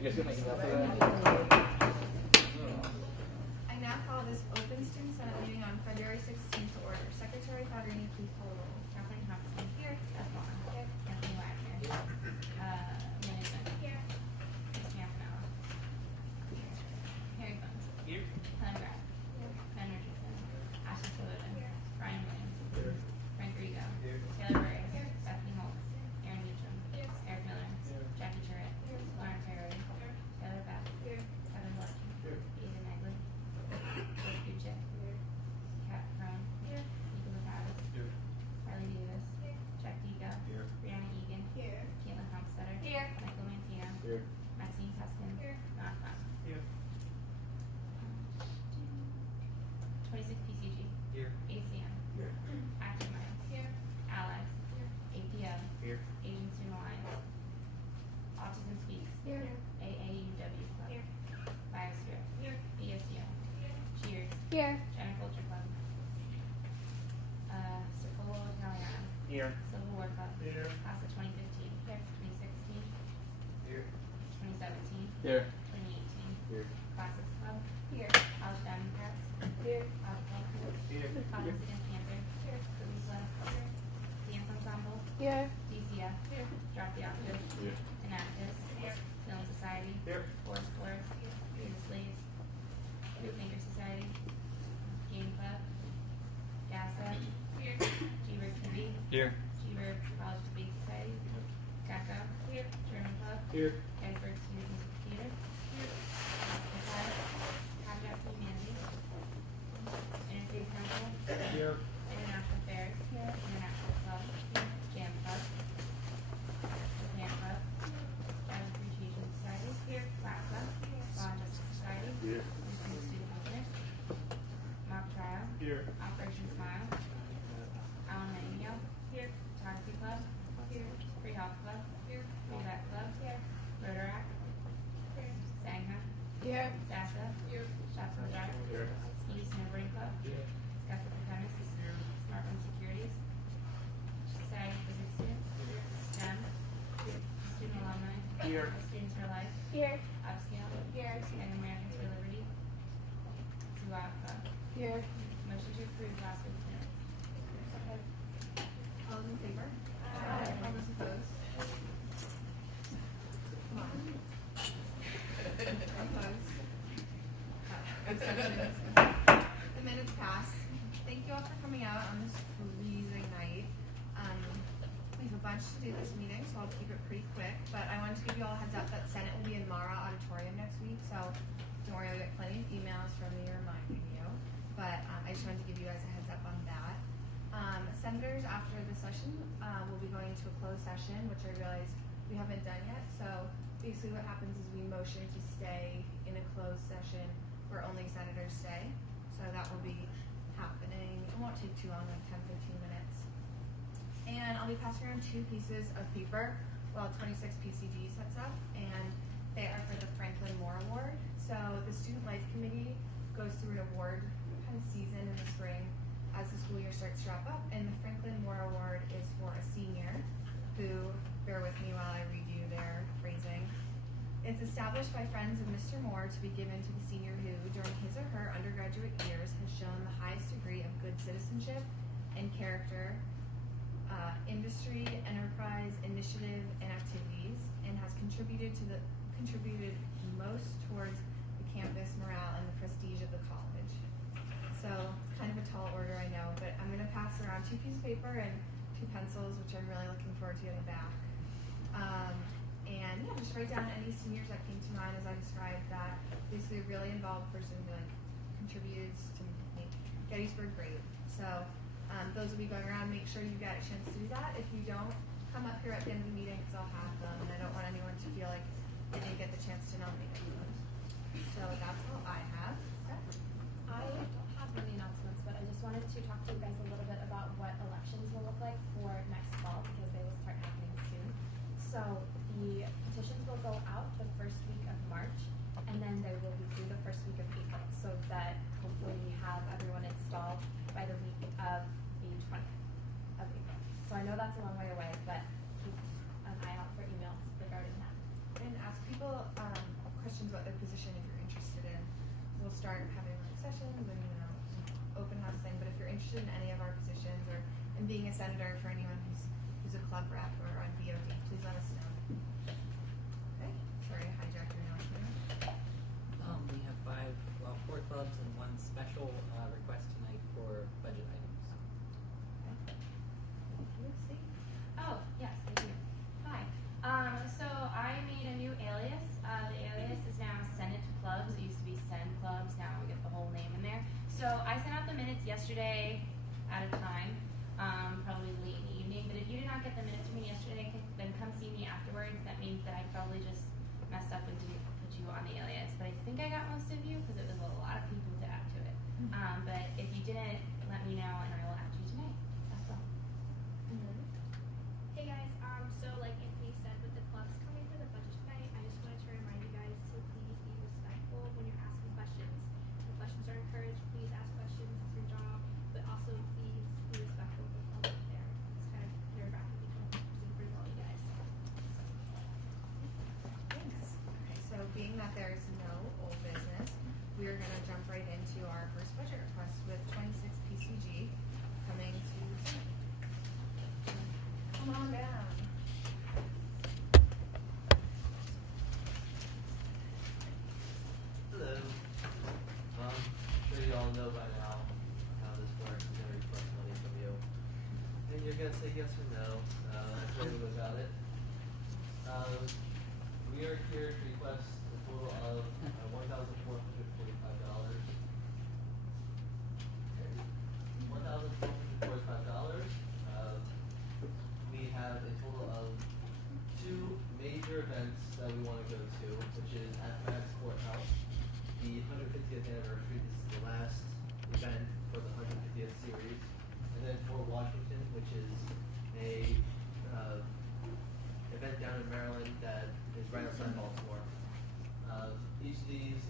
guys get my email for that? I now call this Open Student Senate meeting on February 16th to order. Secretary Fadrini, please call the roll. Kathleen Hobson. Here. Beth Vaughn. Here. Anthony Wagner. Management. Here. Christian Afanella. Here. Harry Phones. Here. Helen Graf. Here. Ben Richardson. Ashley Saluda. Here. Brian Williams. Here. Frank Rigo. Here. Taylor Ray. Here. Bethany Holtz. Aaron Beecham. Here. Eric Miller. Here. Jackie Turret. Here. Lauren Perry. Here. Taylor Beth. Here. Kevin Bletcher. Here. Ethan Egley. George Buchek. Here. Kat Crone. Here. Nicola Travis. Here. Riley Davis. Here. Jack Diga. Here. Brianna Egan. Here. Caitlin Homestetter. Here. Michael Mantino. Here. Maxine Tustin. Here. Matt Fun. Here. 26 PCG. Here. ACM. Here. Active Minds. Here. Allies. Here. APM. Here. Asian Student Alliance. Autism Speaks. Here. AAUW Club. Here. Biosphere. Here. BSU. Here. Cheers. Here. China Culture Club. Circolo Italiano. Here. Civil War Club. Here. Class of 2015. Here. 2016. Here. 2017. Here. 2018. Here. Classics Club. Here. College Diamond Cats. Here. College Club. Here. College Against Cancer. Here. Caruso. Here. Dance Ensemble. Here. DCF. Here. Drop the Octave. Here. Enactus. Here. Film Society. Here. Forest Floors. Here. Free the Slaves. Blue Finger Society. Game Club. GASA. Here. G-Bird Committee. Here. G-Bird College Debate Society. GACO. Here. German Club. Here. Gettysburg Student Music Theater. Here. Habitat for Humanity. Interfaith Council. Here. International Affairs. Here. International Club. Jam Club. Japan Club. Private Appreciation Society. Here. LAPSA. Law and Justice Society. Here. Independent Student Movement. Mock Trial. Here. Operation Smile. Alan Nightingale. Here. Photography Club. Here. Free Health Club. Here. Free Vet Club. Here. Rotaract. Here. Sangha. Here. SASA. Here. Shots on the Drive. Here. Ski Snowboarding Club. Here. Skeptical Premises. Here. Smart Home Securities. Society of Physics Students. Here. STEM. Here. Student Alumni. Here. Students for Life. Here. Upscale. Here. And Americans for Liberty. Zuat Club. Here. Motion to approve last week's minutes. All those in favor? Aye. All those opposed? Come on. Opposed? Abstentions? The minutes pass. Thank you all for coming out on this freezing night. We have a bunch to do this meeting, so I'll keep it pretty quick. But I wanted to give you all a heads up that Senate will be in Mara Auditorium next week, so don't worry, I'll get plenty of emails from me reminding you. But I just wanted to give you guys a heads up on that. Senators, after the session, will be going to a closed session, which I realized we haven't done yet. So basically what happens is we motion to stay in a closed session where only senators stay. So that will be happening. It won't take too long, like 10-15 minutes. And I'll be passing around 2 pieces of paper while 26 PCG sets up, and they are for the Franklin Moore Award. So the Student Life Committee goes through an award kind of season in the spring as the school year starts to wrap up, and the Franklin Moore Award is for a senior who, bear with me while I read you their phrasing. It's established by friends of Mr. Moore to be given to the senior who, during his or her undergraduate years, has shown the highest degree of good citizenship and character, industry, enterprise, initiative, and activities, and has contributed most towards the campus morale and the prestige of the college. So it's kind of a tall order, I know, but I'm going to pass around 2 pieces of paper and 2 pencils, which I'm really looking forward to getting back. And yeah, just write down any seniors that came to mind as I described that. Basically a really involved person who contributed to make Gettysburg great. So those will be going around. Make sure you get a chance to do that. If you don't, come up here at the end of the meeting because I'll have them, and I don't want anyone to feel like they didn't get the chance to nominate anyone. So that's all I have. I don't have many announcements, but I just wanted to talk to you guys a little bit about what elections will look like for next fall because they will start happening soon. So the petitions will go out the first week of March, and then they will be through the first week of April, so that hopefully we have everyone installed by the week of the 20th of April. So I know that's a long way away, but keep an eye out for emails regarding that. And ask people position if you're interested in. We'll start having like sessions and open house thing. But if you're interested in any of our positions or in being a senator for anyone who's a club rep or on BOD, please let us know. Okay, sorry to hijack your announcement. We have 4 clubs and 1 special request tonight for budget items. Okay. Lucy. Oh, yes, I do. Hi. So I made a new alias. The alias is now Senate Clubs. It used to be Send Clubs. Now we get the whole name in there. So I sent out the minutes yesterday at a time, probably late in the evening. But if you did not get the minutes from me yesterday, then come see me afterwards. That means that I probably just messed up and didn't put you on the alias. But I think I got most of you because it was a lot of people to add to it. But if you didn't, let me know and I will add you tonight. That's all. Hey guys, so like Anthony said, with the clubs coming for the budget tonight, I just wanted to remind you guys to please be respectful when you're asking questions. The questions are encouraged. Please ask questions. It's your job, but also please be respectful of the public there. It's kind of nerve-wracking because for all you guys. Thanks. Okay, so being that there's no old business, we are going to jump right into our first budget request with 26 PCG coming to Senate. Come on down. Hello. Sure you all know by now how this works. I'm going to request money from you. And you're going to say yes or no. That's what it was about it. We are here to request a total of $1,445. $1,445. We have a total of 2 major events that we want to go to, which is at Matt's Courthouse, the 150th anniversary. This is the last event for the 150th series. And then Fort Washington, which is a event down in Maryland that is right outside Baltimore. Each of these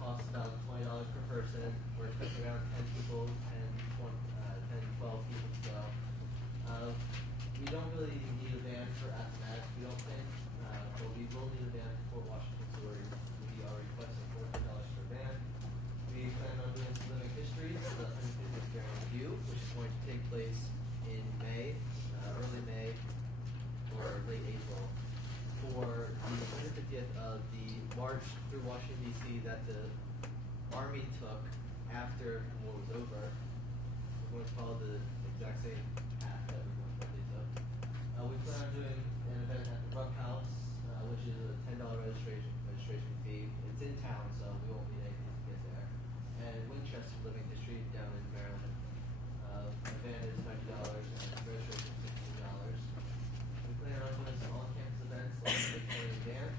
costs about $20 per person. We're expecting around 10 people, 12 people to go. We don't really need a van for Athletics, we don't think, but we will need a van for Fort Washington, so we are requesting $14 per van. We plan on doing some living histories, the 150th Grand Review, which is going to take place in May, early May, or late April, for the 150th of the march through Washington, D.C. that the Army took after the war was over. We're going to follow the exact same path that they took. We plan on doing an event at the Ruck House, which is a $10 registration fee. It's in town, so we won't need anything to get there. And Winchester Living History down in Maryland. The van is $90 and registration is $16. We plan on doing some on-campus events like the Victorian Dance,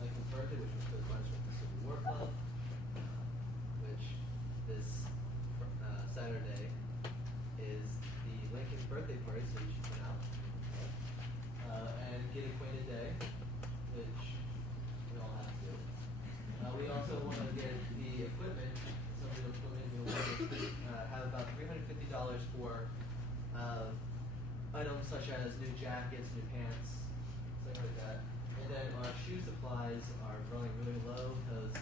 Lincoln's Birthday, which was for the Friends with the Civil War Club, which this Saturday is the Lincoln birthday party, so you should come out. And Get Acquainted Day, which we all have to. We also want to get the equipment, some of the equipment we want to have about $350 for items such as new jackets, new pants, things like that. And then our shoe supplies are running really low because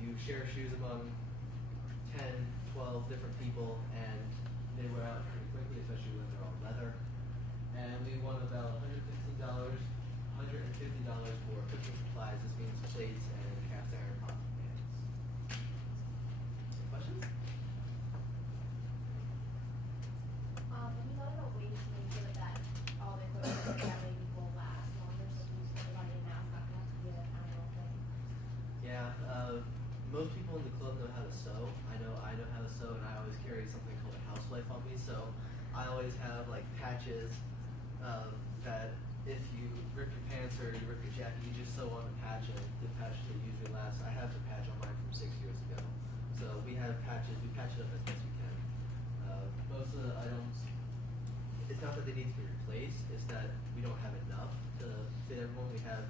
you share shoes among 10, 12 different people and they wear out pretty quickly, especially when they're all leather. And we want about $115, $150 for cooking supplies. This means plates and cast iron pots and pans. Any questions? Have you thought about ways to make sure that all the equipment that way will last longer, so if you spend the money now, it's not going to have to be an annual thing? Yeah, most people in the club know how to sew. I know how to sew, and I always carry something called a housewife on me. So I always have like patches that if you rip your pants or you rip your jacket, you just sew on the patch, and the patch that usually lasts. I have the patch on mine from 6 years ago. So we have patches. We patch it up as best we can. Most of the items, it's not that they need to be replaced. It's that we don't have enough to fit everyone. We have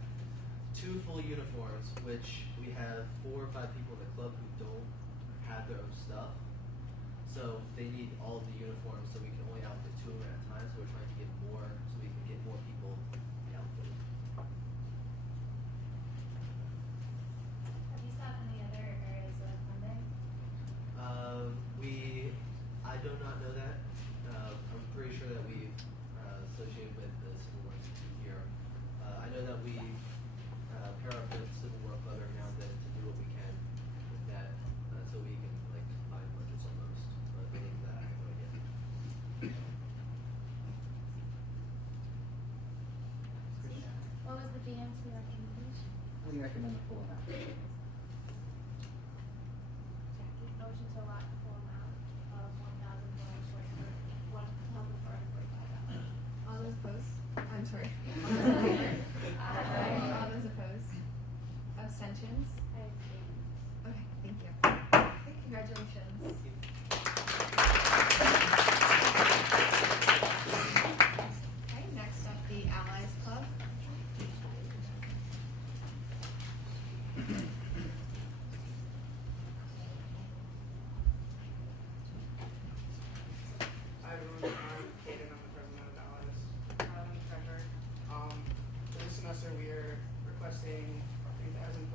2 full uniforms, which we have 4 or 5 people in the club who don't have their own stuff. So they need all of the uniforms, so we can only outfit 2 of them at a time. So we're trying to get more, so we can get more people outfitted. advance the recommendation? We recommend the full amount. Jackie? Motion to allot the full amount of $1,445. All those opposed? I'm sorry. All those in favor? Aye. All those opposed? Abstentions? I abstain. Okay, thank you. Okay, congratulations. Okay, next up, the Allies Club. Hi everyone, I'm Kaden, I'm the president of Allies. I'm the treasurer. For this semester we are requesting $3,480.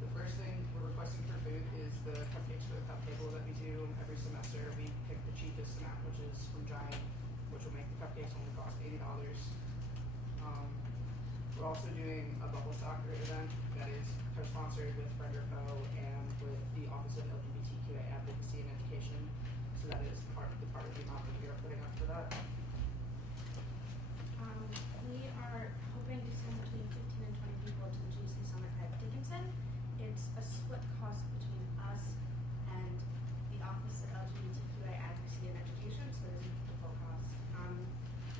The first thing we're requesting for food is the cupcakes for the cup table that we do every semester. We pick the cheapest amount, which is from Giant, which will make the cupcakes only cost $80. We're also doing a bubble soccer event that is co-sponsored with Friend or Foe and with the Office of LGBTQA Advocacy and Education. So that is part of the amount that we are putting up for that. We are hoping to send between 15 and 20 people to the GC Summit at Dickinson. It's a split cost between us and the Office of LGBTQA Advocacy and Education, so it isn't the full cost.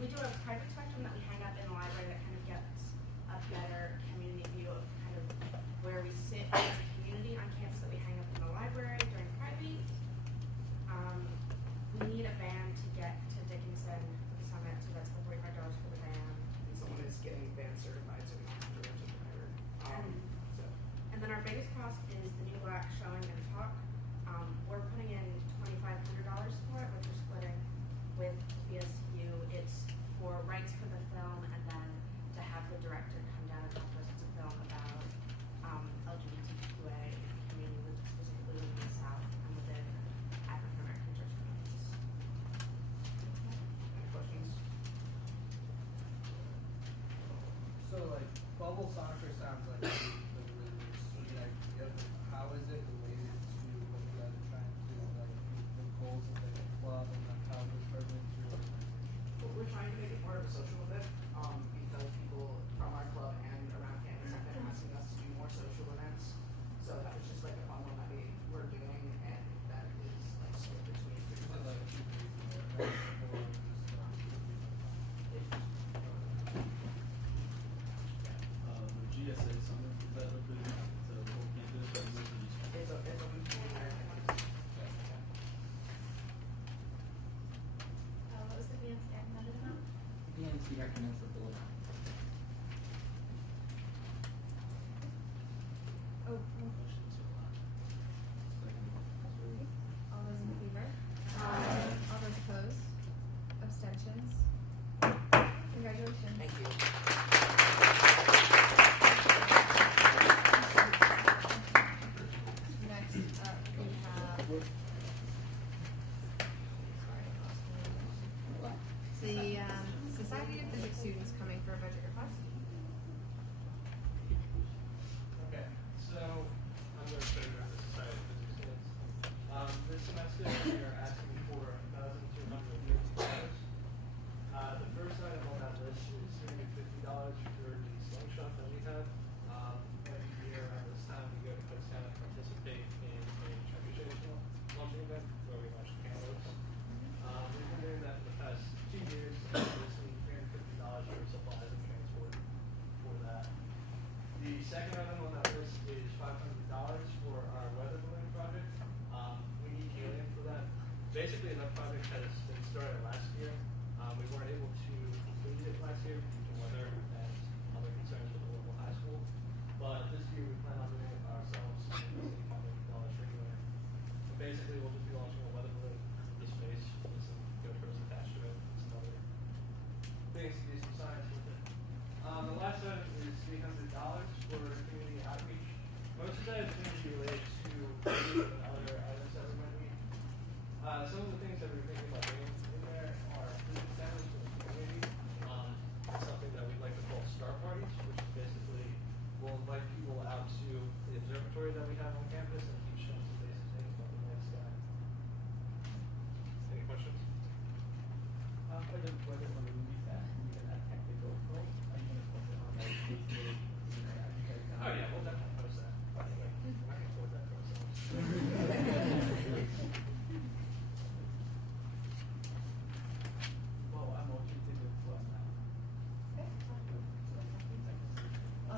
We do a private spectrum that we hang up in the library that kind of gets a better community view of kind of where we sit as a community on campus that we hang up in the library during Pride Week. We need a van to get to Dickinson for the summit, so that's the $45 for the van. And someone is getting van certified, so we don't have to rent a driver. So. And then our biggest cost is the new black showing and talk. We're putting in $2,500 for it, which we're splitting with BSU. It's for rights for the film and then to have the director come down and talk to us. It's a film about LGBTQA community, specifically in the South and within African American church communities. Any questions? So like bubble soccer sounds like a really sweet idea, but how is it related to what you guys are trying to do, like the goals of the club and like how the programs are organized? Well, we're trying to make it more of a social event because people from our club and around campus have been asking us to do more social events. So that was just like a fun one that we were doing, and that is like split between Is three it like clubs. 2 days in advance or just It's just, The GSA summit, is that open to the whole campus or is it just? it's open to the entire campus. What was the BMC recommended amount? BNC recommends the full amount. Oh, Motion to allow. Second. all those in favor? All those opposed? Abstentions? Congratulations. Thank you. Next up, we have. Sorry, I lost my name. The Society of Physics students coming for a budget request. Okay, so I'm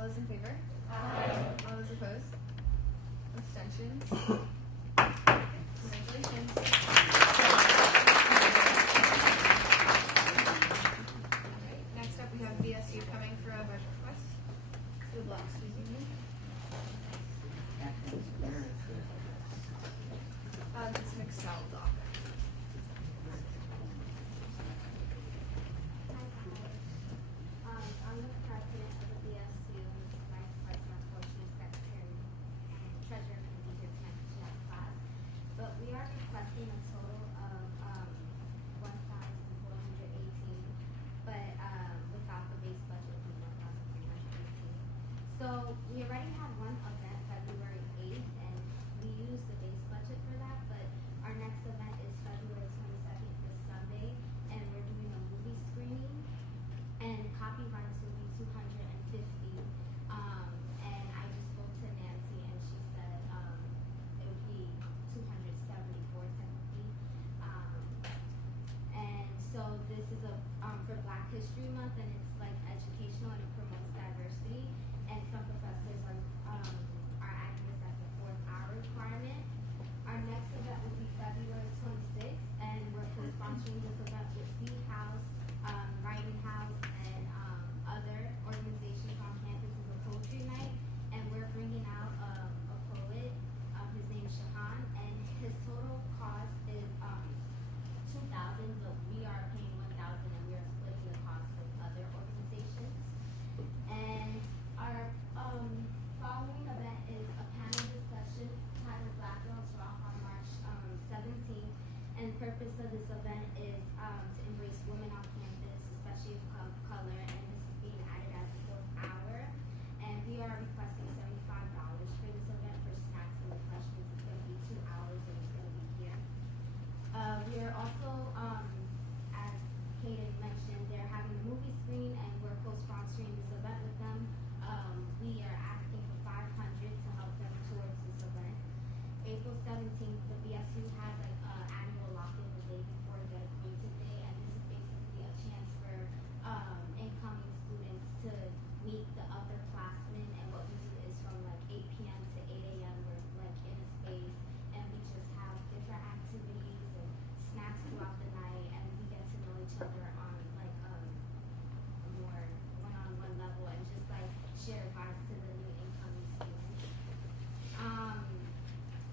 those in favor? Aye. All those opposed? Abstentions? Congratulations. Alright, next up we have BSU coming for a budget request. Good luck, Susan. It's an Excel doc. I'm the president of the BSU, and this is Vice President, Associate Secretary, and Treasurer for the Teacher Connect class. But we are requesting a total of 1,418, but without the base budget being 1,318. So we already had one event February 8th, and we used the base budget for that. But our next event is February 22nd, this Sunday, and we're doing a movie screening. And copy runs will be 250. And I just spoke to Nancy, and she said it would be 274 technically. And so this is for Black History Month, and it's like educational and it promotes diversity. And some professors are adding this as a 4th-hour requirement. Our next event will be February 26th, and we're co-sponsoring this event with Z House, Writing House, and other organizations on campus. Is a poetry night, and we're bringing out a poet. His name is Shahan, and his total cost is $2,000, but we are paying $1,000, and we are splitting the cost with other organizations. And our following event is a panel discussion titled Black Girls Rock on March 17th. And the purpose of this event is to embrace women on campus, especially of color, and this is being added as a 4th hour. And we are requesting $75 for this event for snacks and refreshments. It's going to be 2 hours, and it's going to be here. We are also, as Kaden mentioned, they're having a movie screen, and we're co-sponsoring this event with them. We are asking for $500 to help them towards this event. April 17th, the BSU has like annual lock-in the day before Get Acquainted Day, and this is basically a chance for incoming students to meet the upperclassmen. And what we do is from like 8 p.m. to 8 a.m. we're like in a space, and we just have different activities and snacks throughout the night, and we get to know each other on like a more one-on-one level, and just like share advice to the new incoming students.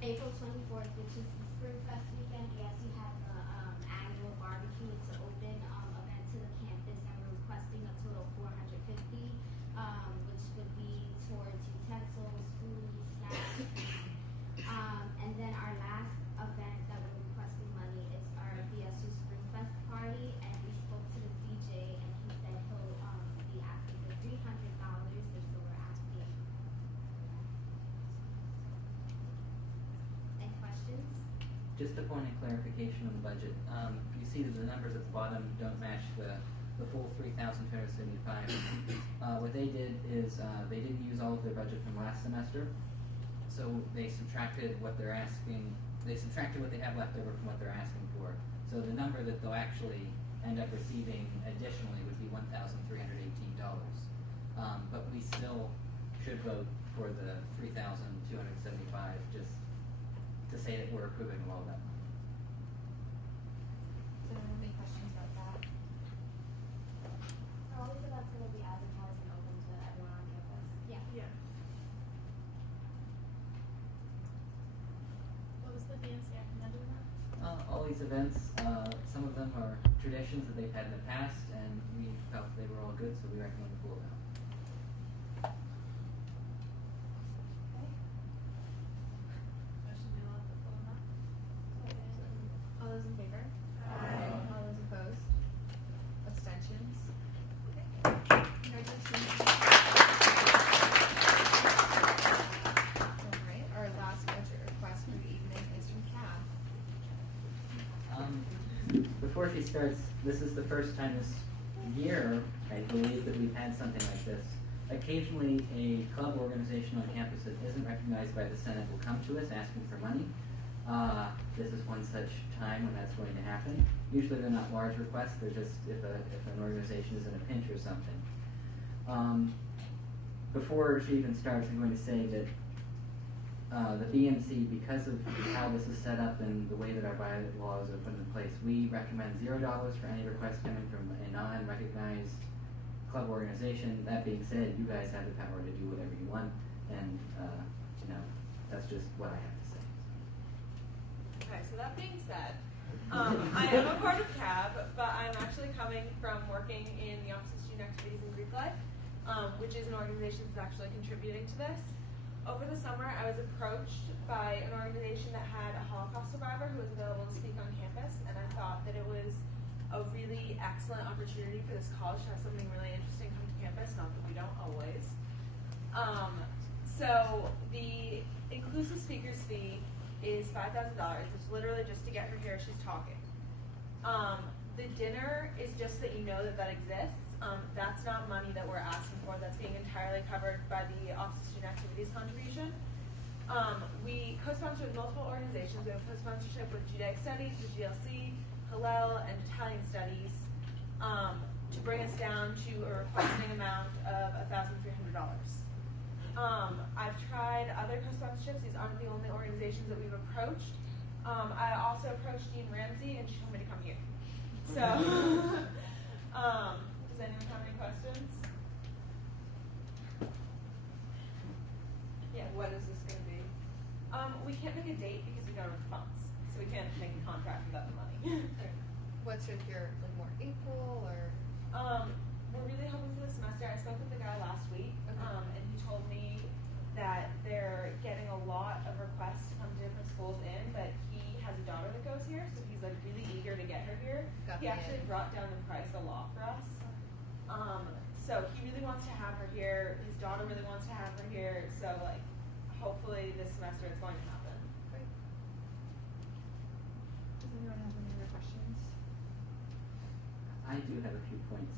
April 24th, which is the Spring Fest weekend, BSU has an annual barbecue. It's an open event to the campus, and we're requesting a total of 450, which would be towards utensils, food, snacks. And then our last event that we're requesting money is our BSU Spring Fest party, and we spoke to the DJ, and he said he'll be asking for $300, and so we're asking. Any questions? Just a point of clarification on the budget. You see that the numbers at the bottom don't match the full 3,275. What they did is they didn't use all of their budget from last semester, so they subtracted what they're asking. They subtracted what they have left over from what they're asking for. So the number that they'll actually end up receiving additionally would be $1,318. But we still should vote for the 3,275 just to say that we're approving of all that money. Does anyone have any questions about that? Are all these events going to be advertised and open to everyone on campus? Yeah. Yeah. What was the BNC recommended one? All these events, some of them are traditions that they've had in the past, and we felt they were all good, so we recommend the full amount. Motion to allot the full amount? All those in favor? Aye. All those opposed? Abstentions? Okay. Congratulations. Alright, our last budget request for the evening is from Kath. Before she starts, this is the first time this year, I believe, that we've had something like this. Occasionally, a club organization on campus that isn't recognized by the Senate will come to us asking for money. This is one such time when that's going to happen. Usually they're not large requests, they're just if an organization is in a pinch or something. before she even starts, I'm going to say that the BMC, because of how this is set up and the way that our bylaws are put in place, we recommend $0 for any request coming from a non-recognized club organization. That being said, you guys have the power to do whatever you want, and that's just what I have to say. Okay, so that being said, I am a part of CAB, but I'm actually coming from working in the Office of Student Activities and Greek Life, which is an organization that's actually contributing to this. Over the summer, I was approached by an organization that had a Holocaust survivor who was available to speak on campus, and I thought that it was a really excellent opportunity for this college to have something really interesting come to campus, not that we don't always. So the inclusive speakers fee is $5,000. It's literally just to get her here, she's talking. The dinner is just that you know that that exists. That's not money that we're asking for. That's being entirely covered by the Office of Student Activities contribution. We co-sponsor with multiple organizations. We have co-sponsorship with Judaic Studies, the GLC, Hillel, and Italian Studies to bring us down to a requesting amount of $1,300. I've tried other co-sponsorships. These aren't the only organizations that we've approached. I also approached Dean Ramsey, and she told me to come here. So, does anyone have any questions? Yeah. What is this going to be? We can't make a date because we got a response, so we can't make a contract without the money. What's your like more April or? We're really hoping for the semester. I spoke with the guy last week, Okay. and he told me that they're getting a lot of requests to come to different schools in, but he has a daughter that goes here, so he's like really eager to get her here. He actually brought down the price a lot for us. So he really wants to have her here. His daughter really wants to have her here. So like, hopefully this semester it's going to happen. Great. Does anyone have any other questions? I do have a few points.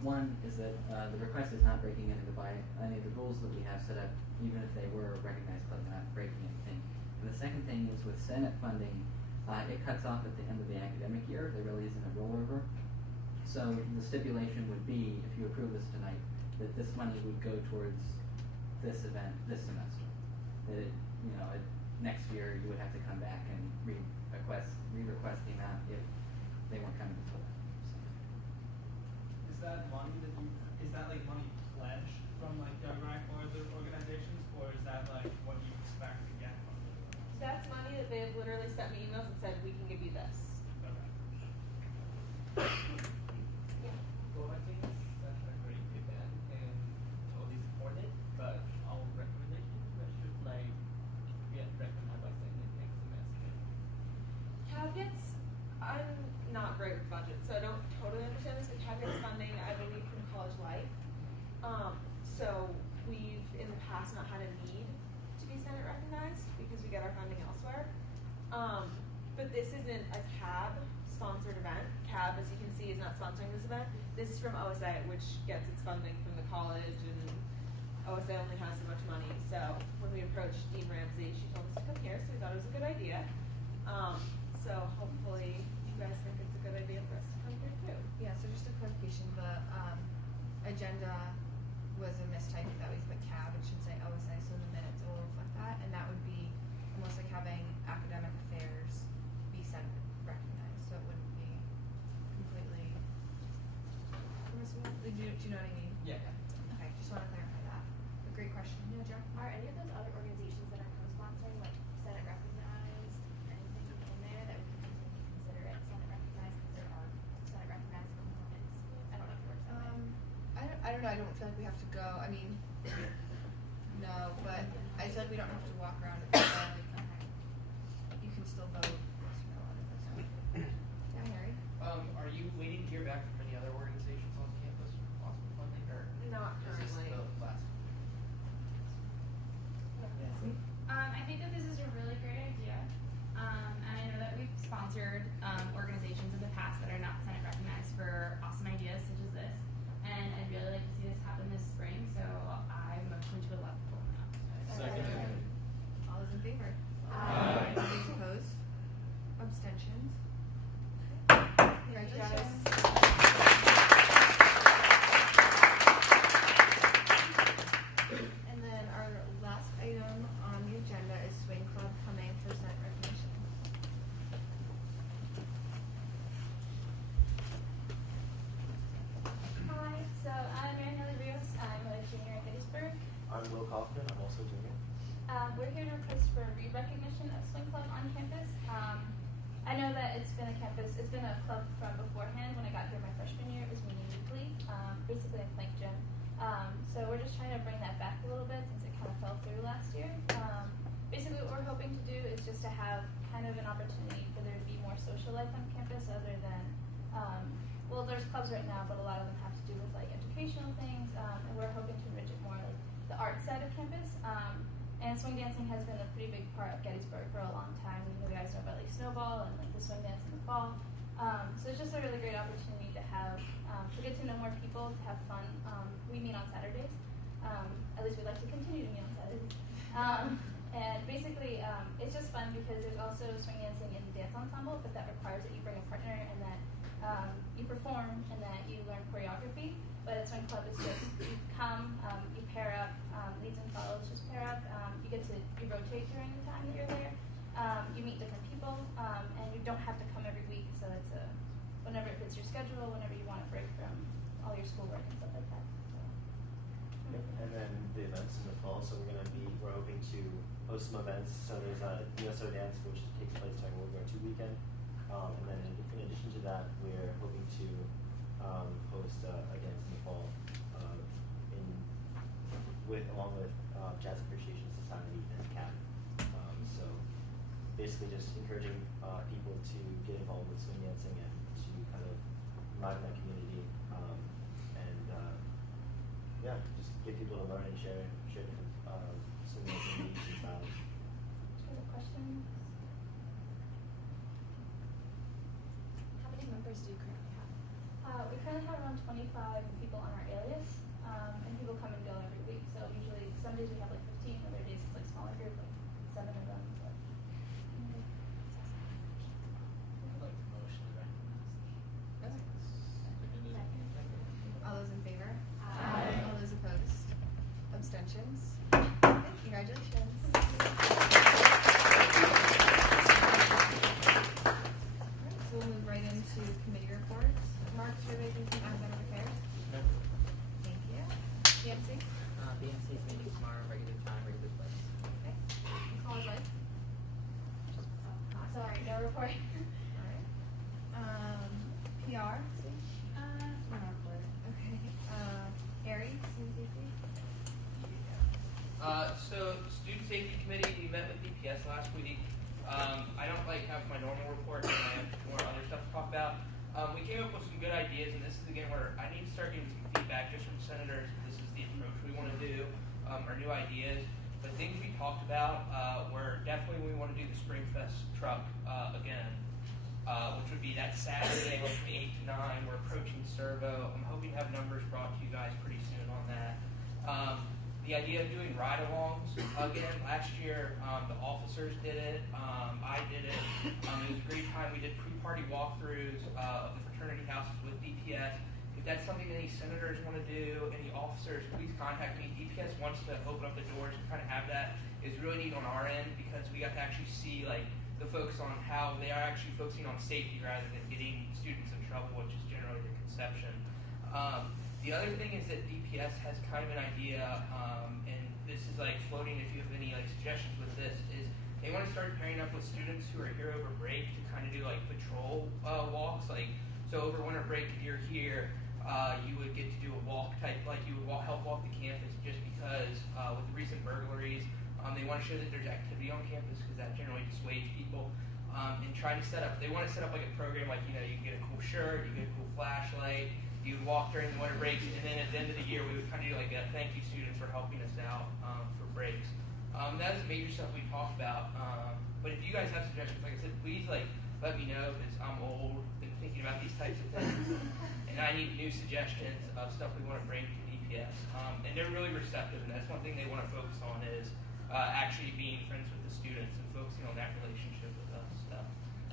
One is that the request is not breaking any of the rules that we have set up, even if they were a recognized club, they're not breaking anything. And the second thing is with Senate funding, it cuts off at the end of the academic year. There really isn't a rollover. So the stipulation would be, if you approve this tonight, that this money would go towards this event this semester. That next year you would have to come back and re-request the amount if they weren't coming before that. Is that money like money pledged from like GovRac or other organizations, or is that like what you expect to get from the organization? That's money that they've literally sent me emails and said, we can give you this. Okay. Yeah. Well, I think that's a great event and totally support it, but our recommendation should like get recognized by Senate next semester. CAB gets, I'm not great with budget, so I don't totally understand this, but CAB gets funding, I believe, from College Life. So we've, in the past, not had a need to be Senate recognized because we get our funding elsewhere. But this isn't a CAB-sponsored event. CAB, as you can see, is not sponsoring this event. This is from OSA, which gets its funding from the college, and OSA only has so much money. So when we approached Dean Ramsey, she told us to come here, so we thought it was a good idea. So hopefully you guys think it's a good idea for us to come here too. Yeah, so just a clarification, the agenda was a mistype that we put CAB, it should say OSA, so in the minutes it will reflect that, and that would be almost like having academic affairs be Senate recognized, so it wouldn't be completely permissible. Do you know what I mean? Yeah. Okay, just want to clarify that. A great question. Yeah, Joe? Are any of those other organizations that are co-sponsoring like Senate recognized or anything in there that we can consider it Senate recognized because there are Senate recognized components? I don't know if it works that way. I don't know, I don't feel like we have to go, I mean, no, but I feel like we don't have to walk around and you can still vote yes or no on it. Yeah, Harry? Are you waiting to hear back from any other organizations on campus for possible funding, or Not is this currently. the last? I think that this is a really great idea. And I know that we've sponsored organizations in the past that are not Senate recognized for awesome ideas such as this. And I'd really like to see this happen this spring, so I motion to allow the full amount. Second. All those in favor? Aye. Those opposed? Abstentions? Thank you, guys. Congratulations. Will Kaufman. I'm also doing it. We're here to request for re-recognition of Swing Club on campus. I know that it's been a club from beforehand. When I got here my freshman year, it was meeting weekly, basically in Plank Gym. So we're just trying to bring that back a little bit since it kind of fell through last year. Basically what we're hoping to do is just to have kind of an opportunity for there to be more social life on campus other than, well, there's clubs right now, but a lot of them have to do with like educational things, and we're hoping to enrich it more like the art side of campus. And swing dancing has been a pretty big part of Gettysburg for a long time. You guys know about like Snowball and like the swing dance in the fall. So it's just a really great opportunity to have, to get to know more people, to have fun. We meet on Saturdays. At least we'd like to continue to meet on Saturdays. And basically, it's just fun because there's also swing dancing in the dance ensemble, but that requires that you bring a partner and that you perform and that you learn choreography. But at swing club, it's just you come, you pair up, leads and follows, just pair up. You rotate during the time that you're there. You meet different people, and you don't have to come every week. So it's whenever it fits your schedule, whenever you want to break from all your schoolwork and stuff like that. So. Yep. And then the events in the fall. So we're hoping to host some events. So there's a USO dance which takes place during World War II weekend, and then in addition to that, we're hoping to host a dance in the fall, along with Jazz Appreciation Society and CAP. So basically, just encouraging people to get involved with swing dancing and to kind of enliven that community, and just get people to learn and share different swing dancing needs and styles. Other questions? How many members do you currently have? We currently have around 25 people on our alias, and people come and go every week. So usually, some days we have like 15, other days it's like smaller group, like 7 of them. So. Okay. I'd like to motion to recognize. All those in favor? Aye. All those opposed? Abstentions? Okay, congratulations. Alright, so we'll move right into committee reports. Mark, is there anything from academic affairs? No. Thank you. Nancy? BNC's meeting tomorrow, regular time, regular place. Okay. College life? Sorry, no report. Alright. PR? No report. Okay. Harry? Student safety? So student safety committee, we met with DPS last week. I don't have my normal report, and I have more other stuff to talk about. We came up with some good ideas, and this is again where I need to start getting some feedback just from senators. This is the approach we want to do, our new ideas. The things we talked about were definitely we want to do the Spring Fest truck again, which would be that Saturday from 8 to 9. We're approaching Servo. I'm hoping to have numbers brought to you guys pretty soon on that. The idea of doing ride-alongs again. Last year, the officers did it. I did it. It was a great time. We did pre-party walkthroughs of the fraternity houses with DPS. If that's something any senators want to do, any officers, please contact me. DPS wants to open up the doors and kind of have that. It's really neat on our end because we got to actually see the focus on how they are actually focusing on safety rather than getting students in trouble, which is generally the conception. The other thing is that DPS has kind of an idea, and this is floating if you have any suggestions with this, is they want to start pairing up with students who are here over break to kind of do patrol walks. So over winter break, if you're here, you would get to do a walk type, you would help walk the campus just because with the recent burglaries, they want to show that there's activity on campus because that generally dissuades people. And trying to they want to set up a program you can get a cool shirt, you get a cool flashlight, you would walk during the winter breaks, and then at the end of the year, we would kind of do that. Thank you, students, for helping us out for breaks. That is major stuff we talked about. But if you guys have suggestions, like I said, please let me know because I'm old and thinking about these types of things, and I need new suggestions of stuff we want to bring to DPS. And they're really receptive, and that's one thing they want to focus on is actually being friends with the students and focusing on that relationship with us. So,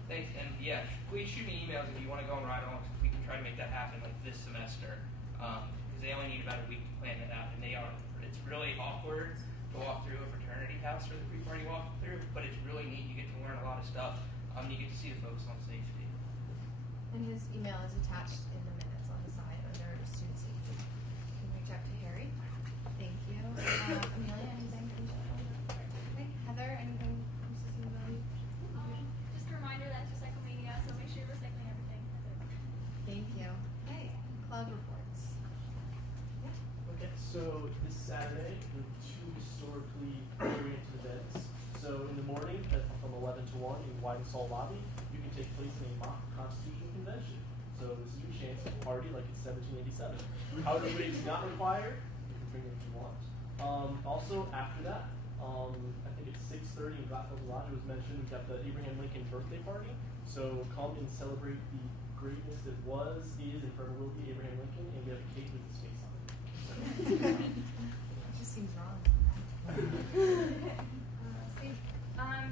thanks, and yeah, please shoot me emails if you want to go on ride-alongs. We can try to make that happen this semester because they only need about a week to plan it out, and it's really awkward to walk through a fraternity house for the pre-party walkthrough, but it's really neat. You get to learn a lot of stuff. You get to see the focus on safety. And his email is attached in the minutes on the side under student safety. You can reach out to Harry. Thank you. Amelia? So this Saturday, we have two historically oriented events. So in the morning, from 11 to 1 in Whitehall Lobby, you can take place in a mock constitutional convention. So this is your chance to party like it's 1787. However, it is not required. You can bring it if you want. Also, after that, I think it's 6:30 in Blackfield Lodge. It was mentioned we've got the Abraham Lincoln birthday party. So come and celebrate the greatness that was, is, and forever will be Abraham Lincoln, and we have a cake with his face on it. It just seems wrong. Steve?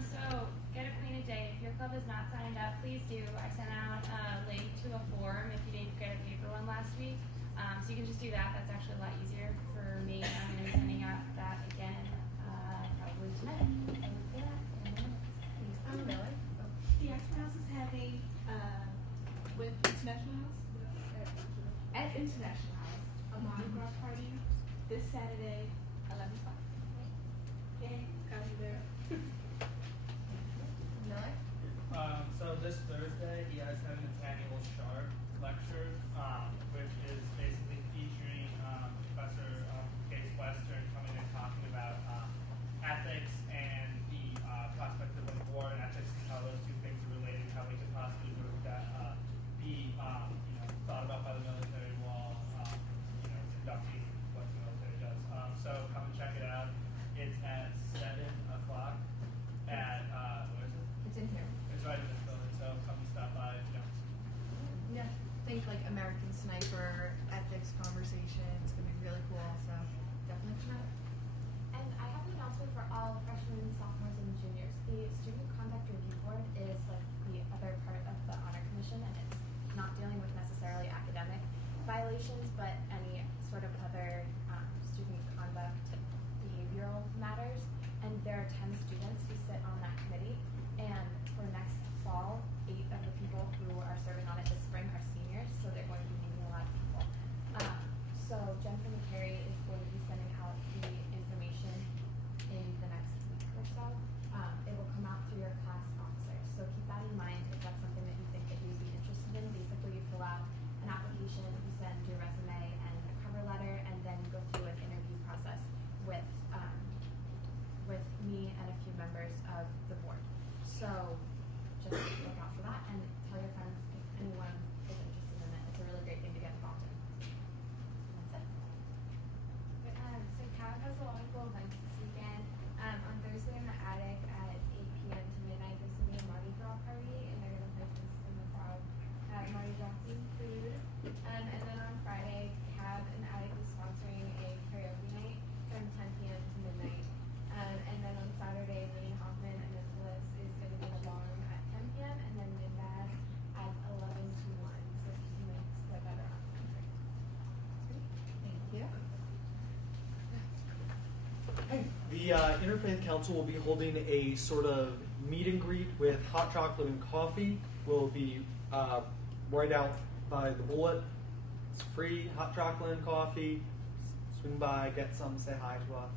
So get acquainted day. If your club is not signed up, please do. I sent out a link to a form if you didn't get a paper one last week. So you can just do that. That's actually a lot easier for me. I'm going to be sending out that again probably tonight. I will do that in a minute. Oh, really? The Action House is having, with International House? At International House, a Mardi Gras party this Saturday, 11 o'clock. Yay, gotta be there. Miller? So this Thursday, he has his annual Shard lecture, which is basically featuring Professor Case Western coming and talking about ethics and the prospect of war and ethics and how those two things are related, how they could possibly be thought about by the military while conducting what the military does. So come and check it out. It's at 7 o'clock at where is it? It's in here. It's right in this building, so come and stop by if you don't. Yeah. Think like American Sniper, ethics conversation. It's gonna be really cool. So definitely come out. And I have an announcement for all freshmen, sophomores, and juniors. The Student Conduct Review Board is like the other part of the Honor Commission, and it's not dealing with necessarily academic violations, but any sort of other student conduct behavioral matters. And there are 10 students who sit on that committee. And for next fall, 8 of the people who are serving on it this spring are seniors, so they're going to be meeting a lot of people. So Jennifer McCary is going to be sending out the information in the next week or so. It will come out through your class officers. So keep that in mind if that's something that you think that you would be interested in. Basically, you fill out an application, you send your resume and a cover letter, and then you go through an interview process with me and a few members of the board. So just look out for that and tell your friends if anyone is interested in it. It's a really great thing to get involved in. That's it. So CAB has a lot of cool events this weekend. On Thursday in the attic at 8 p.m. to midnight, there's going to be a Mardi Gras party, and they're going to play Princess and the Frog Mardi Gras themed food. And then on Friday, CAB and attic is sponsoring a karaoke night from 10 p.m. to midnight. And then on Saturday, Lane Hoffman and Nicholas is going to be along at 10 p.m. and then Minbad at 11 to 1. So if you can split that around. Thank you. The Interfaith Council will be holding a sort of meet and greet with hot chocolate and coffee. We'll be right out by the Bullet. It's free hot chocolate and coffee. Swing by, get some, say hi to us.